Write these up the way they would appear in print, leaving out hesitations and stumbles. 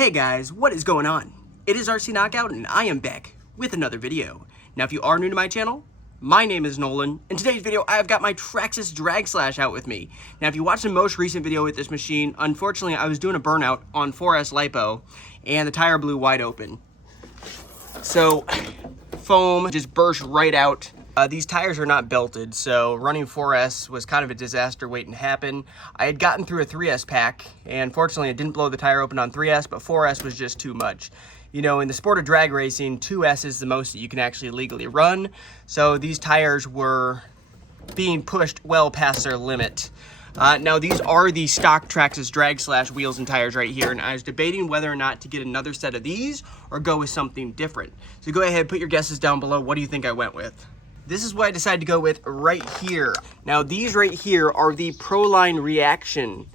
Hey guys, what is going on? It is RC Knockout and I am back with another video. Now if you are new to my channel, my name is Nolan. In today's video, I've got my Traxxas Drag Slash out with me. Now if you watched the most recent video with this machine, unfortunately I was doing a burnout on 4S LiPo and the tire blew wide open. So foam just burst right out. These tires are not belted, so running 4S was kind of a disaster waiting to happen. I had gotten through a 3S pack, and fortunately it didn't blow the tire open on 3S, but 4S was just too much. You know, in the sport of drag racing, 2S is the most that you can actually legally run, so these tires were being pushed well past their limit. Now these are the stock Traxxas Drag Slash wheels and tires right here, and I was debating whether or not to get another set of these or go with something different. So go ahead, put your guesses down below. What do you think I went with? This is what I decided to go with right here. Now these right here are the Proline Reaction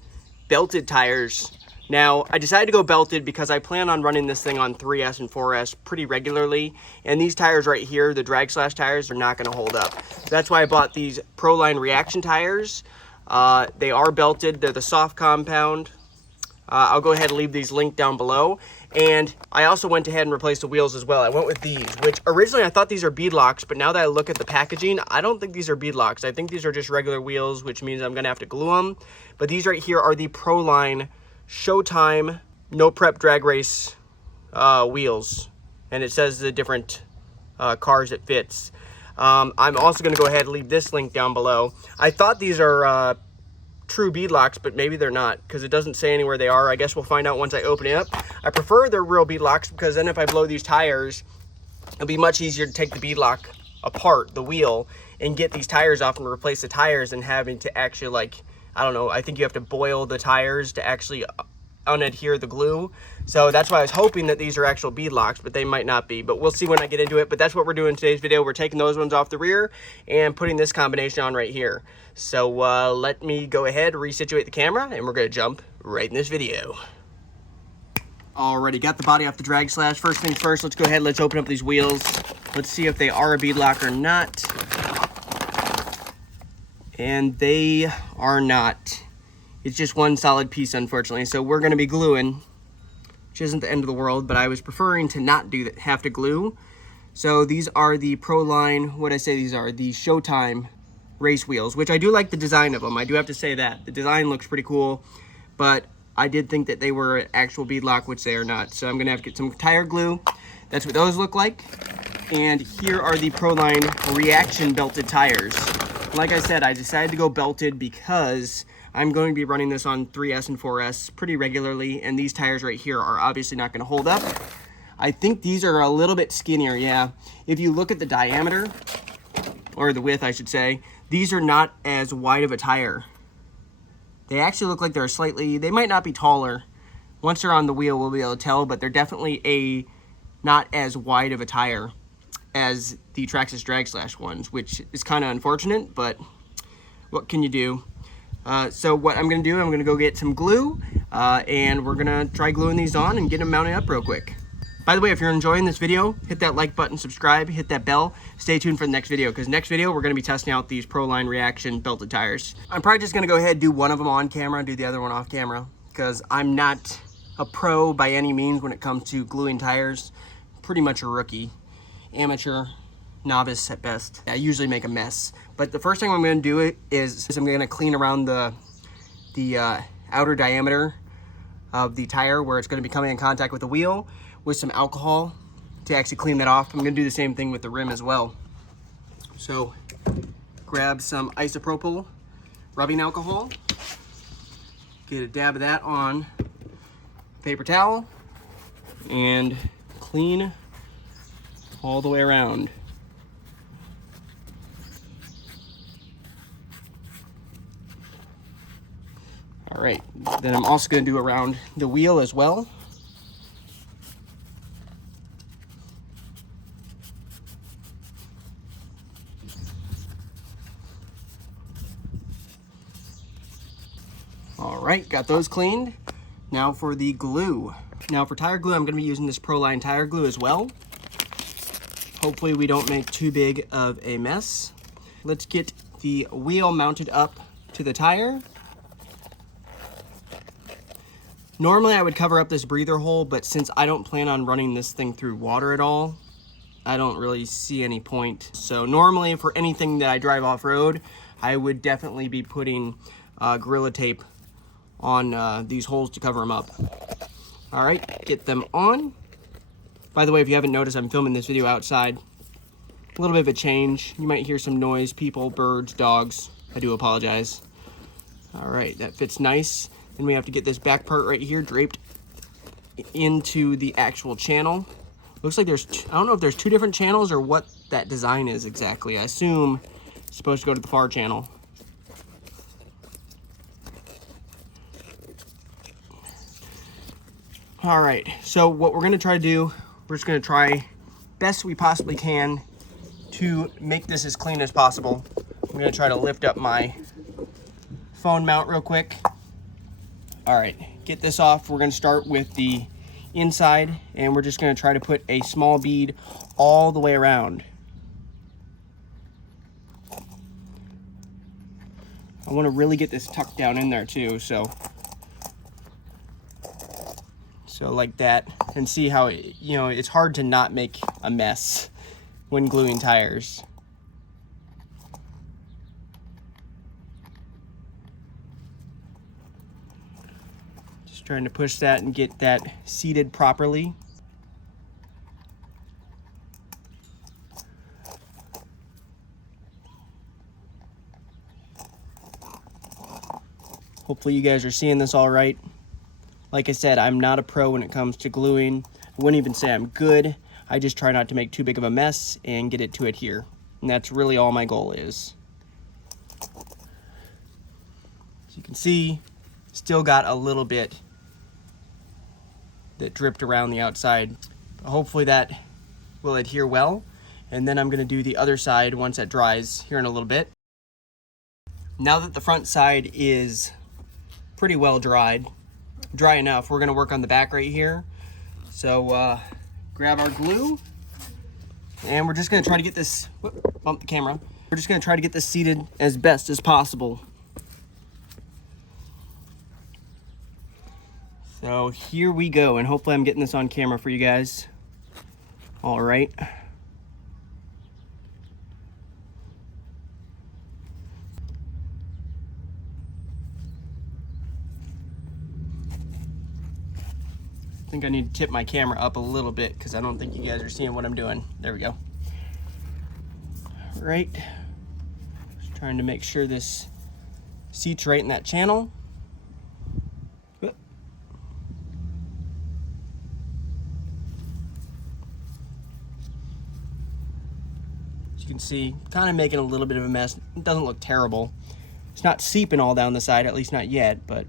belted tires. Now I decided to go belted because I plan on running this thing on 3S and 4S pretty regularly, and these tires right here, the Drag Slash tires, are not going to hold up. So that's why I bought these Proline Reaction tires. They are belted, they're the soft compound. I'll go ahead and leave these linked down below. And I also went ahead and replaced the wheels as well. I went with these, which originally I thought these are beadlocks, but now that I look at the packaging, I don't think these are beadlocks. I think these are just regular wheels, which means I'm gonna have to glue them. But these right here are the Proline Showtime No Prep Drag Race wheels. And it says the different cars it fits. I'm also gonna go ahead and leave this link down below. I thought these are true beadlocks, but maybe they're not because it doesn't say anywhere they are. I guess we'll find out once I open it up. I prefer they're real beadlocks because then if I blow these tires, it'll be much easier to take the beadlock apart, the wheel, and get these tires off and replace the tires than having to actually, like, I don't know, I think you have to boil the tires to actually unadhere the glue. So that's why I was hoping that these are actual beadlocks, but they might not be. But we'll see when I get into it. But that's what we're doing in today's video. We're taking those ones off the rear and putting this combination on right here. So let me go ahead, resituate the camera, and we're going to jump right in this video. Already got the body off the Drag Slash. First things first, let's go ahead, let's open up these wheels. Let's see if they are a beadlock or not. And they are not. It's just one solid piece, unfortunately. So we're going to be gluing, which isn't the end of the world, but I was preferring to not do that, have to glue. So these are the Proline, what I say these are, the Showtime race wheels, which I do like the design of them. I do have to say that. The design looks pretty cool, but I did think that they were an actual beadlock, which they are not. So I'm going to have to get some tire glue. That's what those look like. And here are the Proline Reaction belted tires. Like I said, I decided to go belted because I'm going to be running this on 3S and 4S pretty regularly, and these tires right here are obviously not going to hold up. I think these are a little bit skinnier, yeah. If you look at the diameter, or the width, I should say, these are not as wide of a tire. They actually look like they're slightly, they might not be taller. Once they're on the wheel, we'll be able to tell, but they're definitely not as wide of a tire as the Traxxas Drag Slash ones, which is kind of unfortunate, but what can you do? So what I'm going to do, I'm going to go get some glue, and we're going to try gluing these on and get them mounted up real quick. By the way, if you're enjoying this video, hit that like button, subscribe, hit that bell. Stay tuned for the next video, because next video, we're going to be testing out these Proline Reaction belted tires. I'm probably just going to go ahead and do one of them on camera, do the other one off camera, because I'm not a pro by any means when it comes to gluing tires. Pretty much a rookie, amateur, novice at best. I usually make a mess. But the first thing I'm going to do is I'm going to clean around the outer diameter of the tire where it's going to be coming in contact with the wheel with some alcohol to actually clean that off. I'm going to do the same thing with the rim as well. So grab some isopropyl rubbing alcohol, get a dab of that on paper towel, and clean all the way around. All right, then I'm also going to do around the wheel as well. All right, got those cleaned. Now for the glue. Now for tire glue, I'm going to be using this Proline tire glue as well. Hopefully we don't make too big of a mess. Let's get the wheel mounted up to the tire. Normally I would cover up this breather hole, but since I don't plan on running this thing through water at all, I don't really see any point. So normally for anything that I drive off-road, I would definitely be putting Gorilla Tape on these holes to cover them up. All right, get them on. By the way, if you haven't noticed, I'm filming this video outside. A little bit of a change. You might hear some noise, people, birds, dogs. I do apologize. All right, that fits nice. Then we have to get this back part right here draped into the actual channel. Looks like there's, I don't know if there's two different channels or what that design is exactly. I assume it's supposed to go to the far channel. All right, so what we're gonna try to do, we're just gonna try best we possibly can to make this as clean as possible. I'm gonna try to lift up my phone mount real quick. All right, get this off. We're gonna start with the inside, and we're just gonna try to put a small bead all the way around. I wanna really get this tucked down in there too, so like that, and see how it, you know, it's hard to not make a mess when gluing tires. Just trying to push that and get that seated properly. Hopefully you guys are seeing this all right. Like I said, I'm not a pro when it comes to gluing. I wouldn't even say I'm good. I just try not to make too big of a mess and get it to adhere. And that's really all my goal is. As you can see, still got a little bit that dripped around the outside. But hopefully that will adhere well. And then I'm gonna do the other side once that dries here in a little bit. Now that the front side is pretty well dry enough, we're gonna work on the back right here. So grab our glue, and we're just gonna try to get this, bump the camera. We're just gonna try to get this seated as best as possible. So here we go, and hopefully I'm getting this on camera for you guys. All right. I think I need to tip my camera up a little bit because I don't think you guys are seeing what I'm doing. There we go. All right. Just trying to make sure this seats right in that channel. As you can see, kind of making a little bit of a mess. It doesn't look terrible. It's not seeping all down the side, at least not yet, but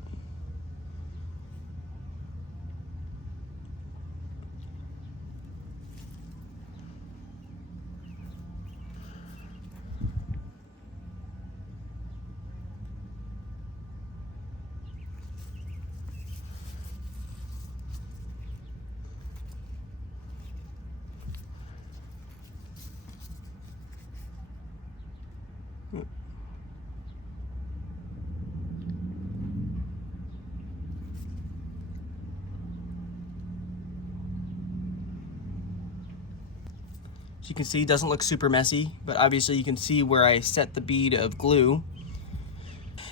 as you can see, it doesn't look super messy, but obviously you can see where I set the bead of glue.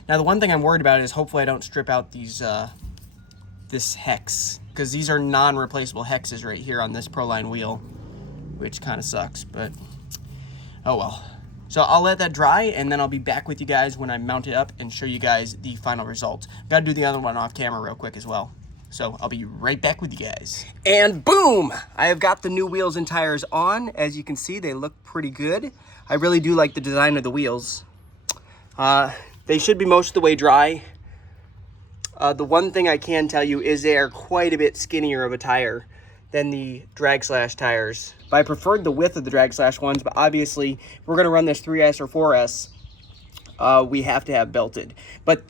Now the one thing I'm worried about is hopefully I don't strip out these this hex, because these are non-replaceable hexes right here on this Proline wheel, which kind of sucks, but oh well. So I'll let that dry, and then I'll be back with you guys when I mount it up and show you guys the final result. Gotta do the other one off camera real quick as well. So I'll be right back with you guys. And boom! I have got the new wheels and tires on. As you can see, they look pretty good. I really do like the design of the wheels. They should be most of the way dry. The one thing I can tell you is they are quite a bit skinnier of a tire than the Drag Slash tires. But I preferred the width of the Drag Slash ones, but obviously, if we're gonna run this 3S or 4S, we have to have belted. But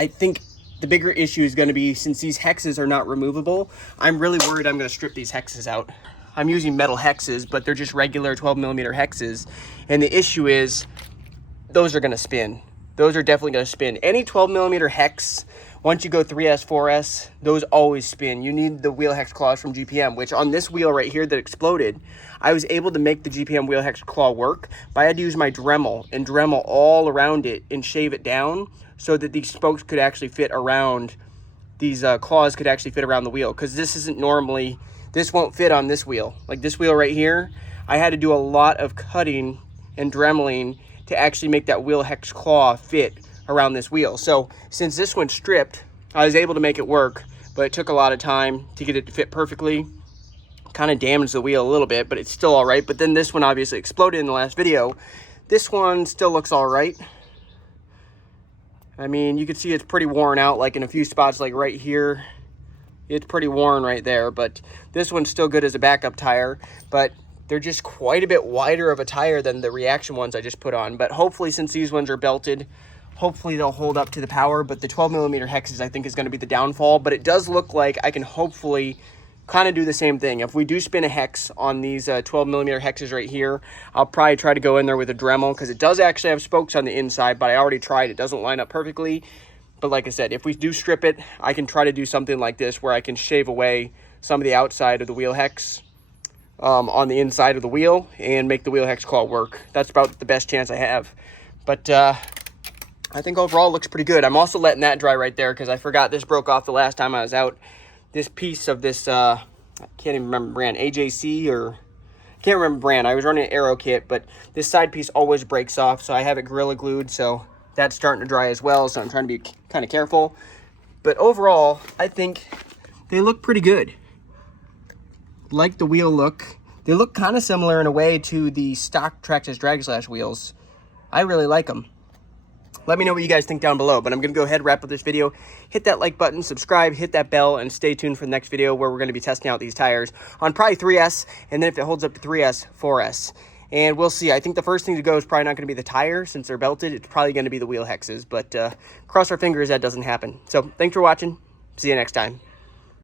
I think the bigger issue is going to be, since these hexes are not removable, I'm really worried I'm going to strip these hexes out. I'm using metal hexes, but they're just regular 12mm hexes. And the issue is, those are going to spin. Those are definitely going to spin. Any 12mm hex, once you go 3S, 4S, those always spin. You need the wheel hex claws from GPM, which on this wheel right here that exploded, I was able to make the GPM wheel hex claw work, but I had to use my Dremel and Dremel all around it and shave it down so that these spokes could actually fit around, these claws could actually fit around the wheel, because this isn't normally, this won't fit on this wheel. Like this wheel right here, I had to do a lot of cutting and dremeling to actually make that wheel hex claw fit around this wheel. So since this one's stripped, I was able to make it work, but it took a lot of time to get it to fit perfectly. Kind of damaged the wheel a little bit, but it's still all right. But then this one obviously exploded in the last video. This one still looks all right. I mean, you can see it's pretty worn out, like in a few spots, like right here. It's pretty worn right there, but this one's still good as a backup tire. But they're just quite a bit wider of a tire than the reaction ones I just put on. But hopefully, since these ones are belted, hopefully they'll hold up to the power. But the 12mm hexes, I think, is going to be the downfall. But it does look like I can hopefully kind of do the same thing. If we do spin a hex on these 12mm hexes right here, I'll probably try to go in there with a Dremel, because it does actually have spokes on the inside, but I already tried. It doesn't line up perfectly. But like I said, if we do strip it, I can try to do something like this where I can shave away some of the outside of the wheel hex on the inside of the wheel and make the wheel hex claw work. That's about the best chance I have. But I think overall it looks pretty good. I'm also letting that dry right there because I forgot this broke off the last time I was out. This piece of this, I can't even remember brand, AJC or, can't remember brand. I was running an Aero kit, but this side piece always breaks off, so I have it Gorilla Glued, so that's starting to dry as well, so I'm trying to be kind of careful. But overall, I think they look pretty good. Like the wheel look. They look kind of similar in a way to the stock Traxxas Drag Slash wheels. I really like them. Let me know what you guys think down below, but I'm going to go ahead and wrap up this video. Hit that like button, subscribe, hit that bell, and stay tuned for the next video where we're going to be testing out these tires on probably 3S, and then if it holds up to 3S, 4S. And we'll see. I think the first thing to go is probably not going to be the tire since they're belted. It's probably going to be the wheel hexes, but cross our fingers that doesn't happen. So thanks for watching. See you next time.